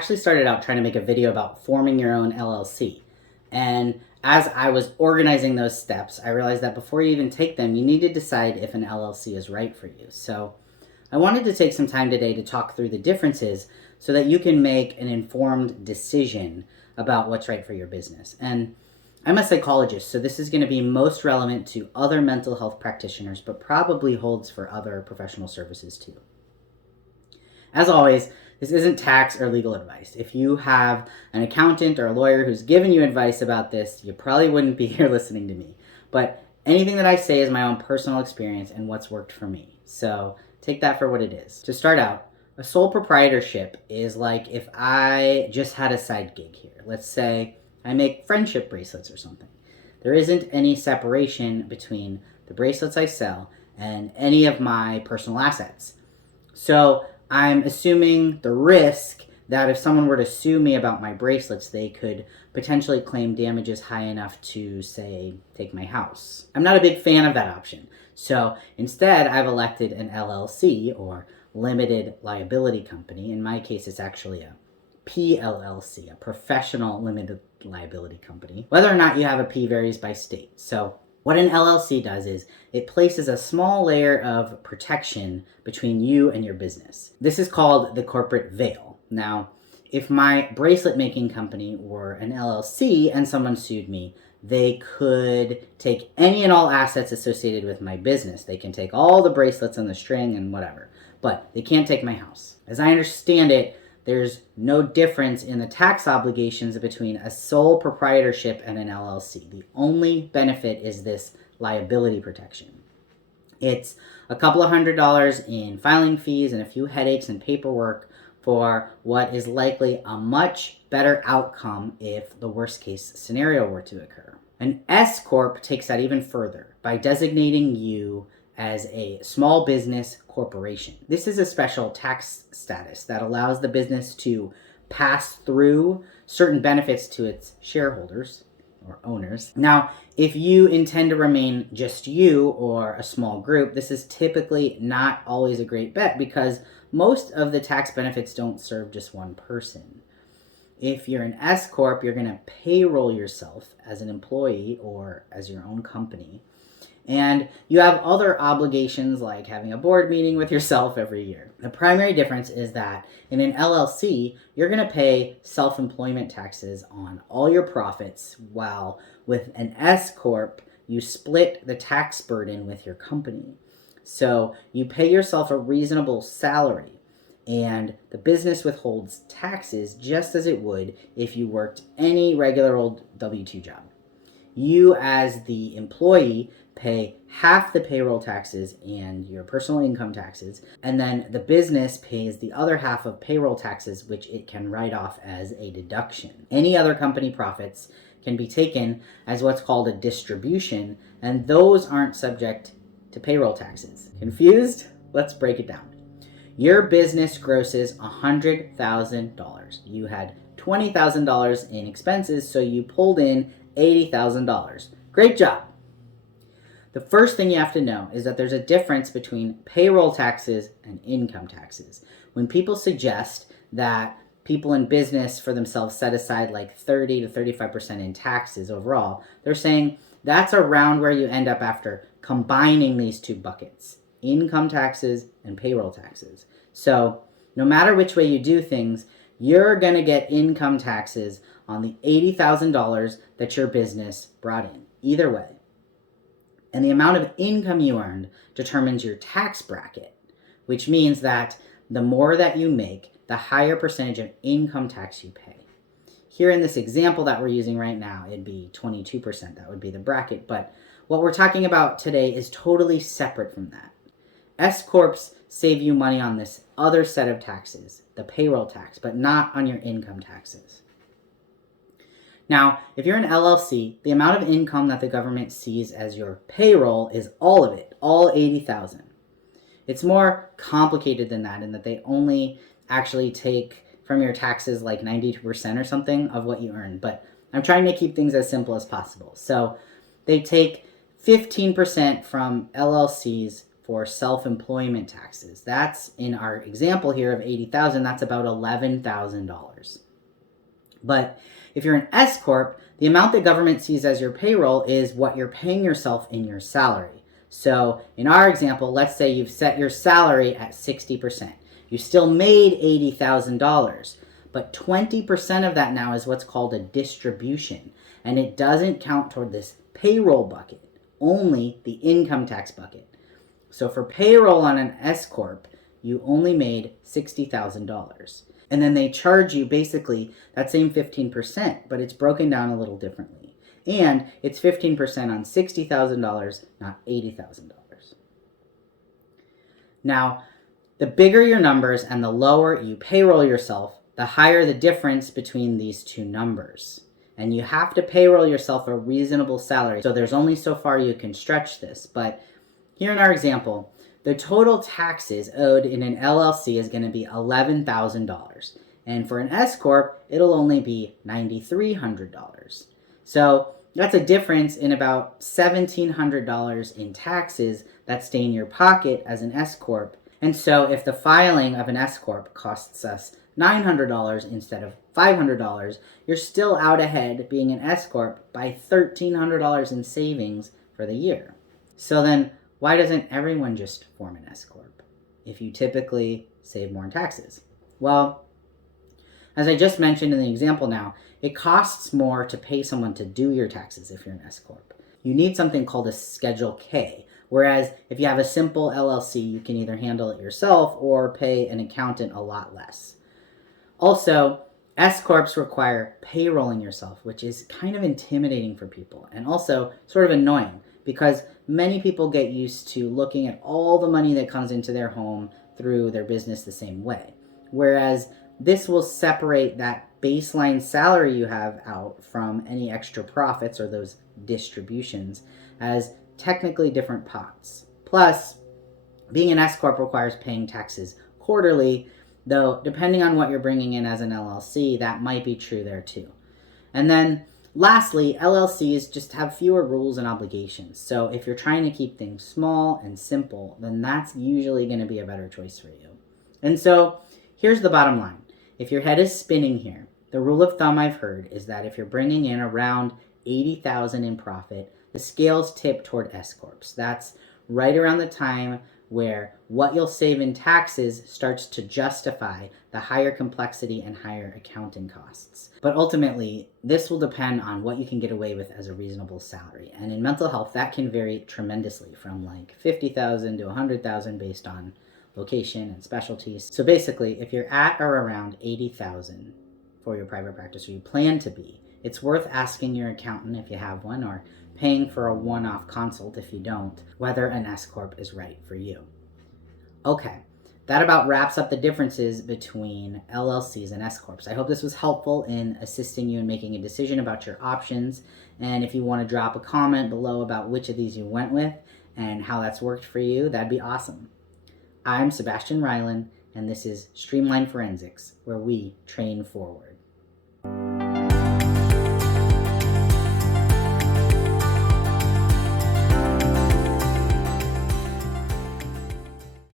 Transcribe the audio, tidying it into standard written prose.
actually started out trying to make a video about forming your own LLC. And as I was organizing those steps, I realized that before you even take them, you need to decide if an LLC is right for you. So I wanted to take some time today to talk through the differences so that you can make an informed decision about what's right for your business. And I'm a psychologist, so this is going to be most relevant to other mental health practitioners, but probably holds for other professional services too. As always, this isn't tax or legal advice. If you have an accountant or a lawyer who's given you advice about this, you probably wouldn't be here listening to me. But anything that I say is my own personal experience and what's worked for me. So take that for what it is. To start out, a sole proprietorship is like if I just had a side gig here. Let's say I make friendship bracelets or something. There isn't any separation between the bracelets I sell and any of my personal assets. So I'm assuming the risk that if someone were to sue me about my bracelets, they could potentially claim damages high enough to, say, take my house. I'm not a big fan of that option. So instead, I've elected an LLC, or limited liability company. In my case, it's actually a PLLC, a professional limited liability company. Whether or not you have a P varies by state. So what an LLC does is it places a small layer of protection between you and your business. This is called the corporate veil. Now, if my bracelet making company were an LLC and someone sued me, they could take any and all assets associated with my business. They can take all the bracelets and the string and whatever, but they can't take my house. As I understand it, there's no difference in the tax obligations between a sole proprietorship and an LLC. The only benefit is this liability protection. It's a couple of $100s in filing fees and a few headaches and paperwork for what is likely a much better outcome if the worst case scenario were to occur. An S-CORP takes that even further by designating you as a small business corporation. This is a special tax status that allows the business to pass through certain benefits to its shareholders or owners. Now, if you intend to remain just you or a small group, this is typically not always a great bet because most of the tax benefits don't serve just one person. If you're an S-Corp, you're going to payroll yourself as an employee or as your own company. And you have other obligations like having a board meeting with yourself every year. The primary difference is that in an LLC, you're going to pay self-employment taxes on all your profits, while with an S-Corp, you split the tax burden with your company. So you pay yourself a reasonable salary, and the business withholds taxes just as it would if you worked any regular old W-2 job. You, as the employee, pay half the payroll taxes and your personal income taxes, and then the business pays the other half of payroll taxes, which it can write off as a deduction. Any other company profits can be taken as what's called a distribution, and those aren't subject to payroll taxes. Confused? Let's break it down. Your business grosses $100,000. You had $20,000 in expenses, so you pulled in $80,000. Great job. The first thing you have to know is that there's a difference between payroll taxes and income taxes. When people suggest that people in business for themselves set aside like 30 to 35% in taxes overall, they're saying that's around where you end up after combining these two buckets, income taxes and payroll taxes. So no matter which way you do things, you're going to get income taxes on the $80,000 that your business brought in, either way. And the amount of income you earned determines your tax bracket, which means that the more that you make, the higher percentage of income tax you pay. Here in this example that we're using right now, it'd be 22%. That would be the bracket. But what we're talking about today is totally separate from that. S-Corps save you money on this other set of taxes, the payroll tax, but not on your income taxes. Now, if you're an LLC, the amount of income that the government sees as your payroll is all of it, all $80,000. It's more complicated than that in that they only actually take from your taxes like 92% or something of what you earn. But I'm trying to keep things as simple as possible. So they take 15% from LLCs for self-employment taxes. That's, in our example here of $80,000, that's about $11,000. But if you're an S-Corp, the amount the government sees as your payroll is what you're paying yourself in your salary. So in our example, let's say you've set your salary at 60%. You still made $80,000, but 20% of that now is what's called a distribution. And it doesn't count toward this payroll bucket, only the income tax bucket. So for payroll on an S-Corp, you only made $60,000. And then they charge you basically that same 15%, but it's broken down a little differently. And it's 15% on $60,000, not $80,000. Now, the bigger your numbers and the lower you payroll yourself, the higher the difference between these two numbers. And you have to payroll yourself a reasonable salary. So there's only so far you can stretch this. But here in our example, the total taxes owed in an LLC is going to be $11,000. And for an S-Corp, it'll only be $9,300. So that's a difference in about $1,700 in taxes that stay in your pocket as an S-Corp. And so if the filing of an S-Corp costs us $900 instead of $500, you're still out ahead being an S-Corp by $1,300 in savings for the year. So then, why doesn't everyone just form an S-Corp if you typically save more in taxes? Well, as I just mentioned in the example now, it costs more to pay someone to do your taxes if you're an S-Corp. You need something called a Schedule K, whereas if you have a simple LLC, you can either handle it yourself or pay an accountant a lot less. Also, S-Corps require payrolling yourself, which is kind of intimidating for people and also sort of annoying because many people get used to looking at all the money that comes into their home through their business the same way. Whereas this will separate that baseline salary you have out from any extra profits or those distributions as technically different pots. Plus, being an S-Corp requires paying taxes quarterly, though depending on what you're bringing in as an LLC, that might be true there too. And then lastly, LLCs just have fewer rules and obligations. So if you're trying to keep things small and simple, then that's usually going to be a better choice for you. And so here's the bottom line. If your head is spinning here, the rule of thumb I've heard is that if you're bringing in around $80,000 in profit, the scales tip toward S-Corps. That's right around the time where what you'll save in taxes starts to justify the higher complexity and higher accounting costs. But ultimately, this will depend on what you can get away with as a reasonable salary. And in mental health, that can vary tremendously from like $50,000 to $100,000 based on location and specialties. So basically, if you're at or around $80,000 for your private practice, or you plan to be, it's worth asking your accountant if you have one, or paying for a one-off consult if you don't, whether an S-Corp is right for you. Okay, that about wraps up the differences between LLCs and S-Corps. I hope this was helpful in assisting you in making a decision about your options. And if you want to drop a comment below about which of these you went with and how that's worked for you, that'd be awesome. I'm Sebastian Ryland, and this is Streamline Forensics, where we train forward.